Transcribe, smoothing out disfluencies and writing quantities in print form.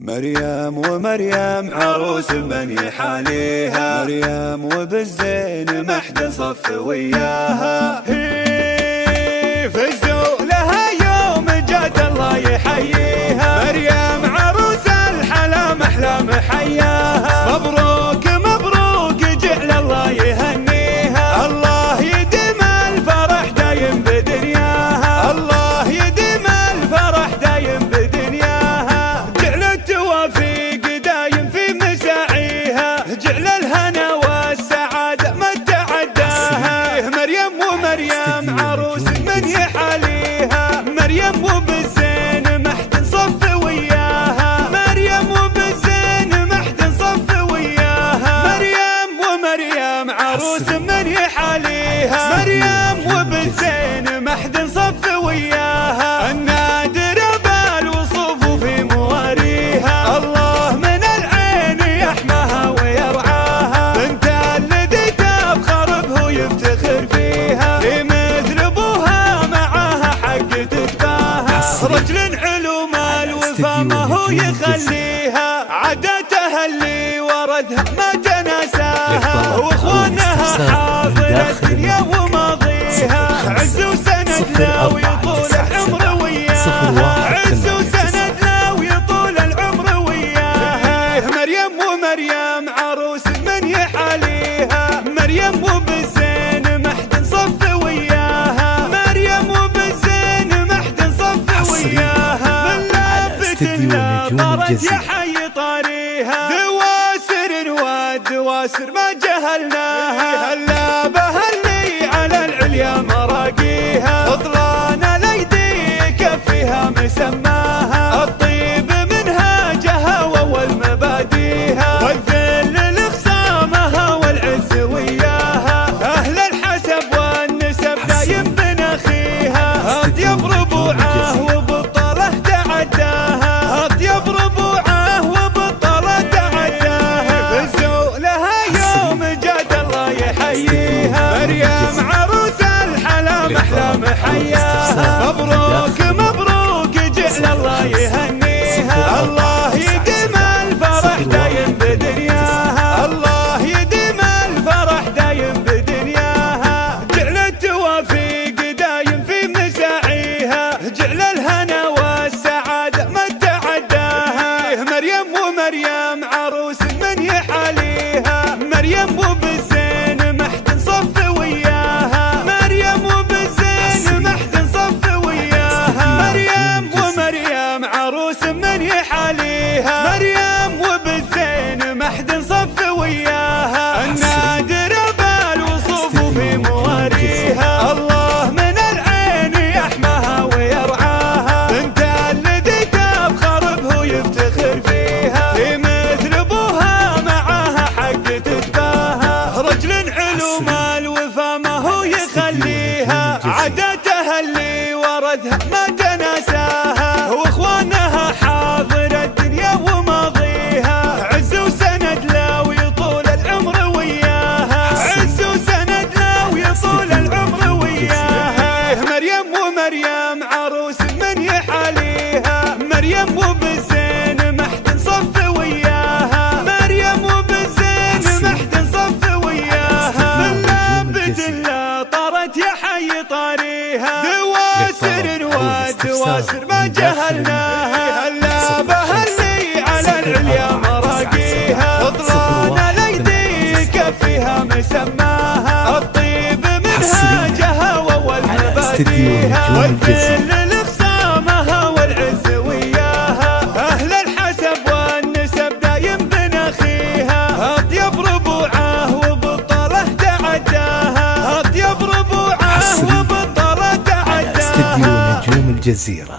مريم ومريم عروس بني حاليها، مريم وبالزين محد صف وياها. فزوا لها يوم جاد الله يحييها، مريم عروس الحلا محلى محياها. مبروك مبروك جعل الله يهنيها، الله يديم الفرح دايم بدنياها، الله يديم الفرح دايم بدنياها. جعل التوافيق دايم في مساعيها، جعل الهنا والسعادة ما تعداها. مريم ومريم عروس من يحاليها، مريم وبالزين محد صف وياها، مريم وبالزين محد صف وياها. مريم ومريم عروس من يحاليها، مريم وبالزين محد صف وياها. النادر بالوصوف في مواريها، الله من العين يحماها ويرعاها. بنت الذي تفخر به يفتخر فيها، في مثل ابوها معاها حق تتباهى. رجل علوم الوفا ما هو يخليها، عاداتها اللي وردها ما تناساها. واخوانها حاضر الدنيا وماضيها، عز وسند لا ويطول العمر وياها، عز وسند لا ويطول العمر وياها. مريم ومريم عروس من يحاليها، مريم وبالزين محد صف وياها، مريم وبالزين محد صف وياها. من لافت لا طارت يا حي طاريها، دواسر والدواسر ما جهلناها. هلا بهلي على العليا مراقيها، فضلان الايدي كفيها مسماها. الطيب منهاجها واول مباديها، والذل لخصامها والعز وياها. اهل الحسب والنسب دايم بنخيها، اطيب ربوعه وبالطله تعداها، اطيب ربوعه وبالطله تعداها. فزوا لها يوم جاد الله يحييها، مريم عروس الحلا محلى محياها. مبروك مبروك جعل الله يهنيها، الله يديم الفرح دايم بدنياها، الله يديم الفرح دايم بدنياها. جعل التوافيق دايم في مساعيها، جعل الهنا والسعادة ما تعداها. مريم ومريم عروس من يحاليها، مريم وبالزين محد صف وياها، مريم وبالزين محد صف وياها. مريم ومريم عروس من يحاليها، مريم وبالزين محد صف وياها. النادر بالوصوف في مواريها، الله من العين يحماها ويرعاها. بنت الذي تفخر به يفتخر فيها، في مثل ابوها معاها حق تتباهى. رجل علوم الوفا ما هو يخليها، عاداتها اللي وردها ما تناساها. واخوانها حاضر الدنيا وماضيها، عز وسند لا ويطول العمر وياها، عز وسند لا ويطول العمر وياها. مريم ومريم عروس من يحاليها، مريم وبالزين محد صف وياها، مريم وبالزين محد صف وياها. من لابد لا طارت يا حي طاريها، دواسر والدواسر ما جهلناها. هلا بهلي على العليا مراقيها، فضلان الايدي كفيها مسماها. الطيب منهاجها واول مباديها، والذل لخصامها والعز وياها. اهل الحسب والنسب دايم بنخيها، اطيب ربوعه وبالطله تعداها، اطيب ربوعه وبالطله تعداها. استديو نجوم الجزيرة.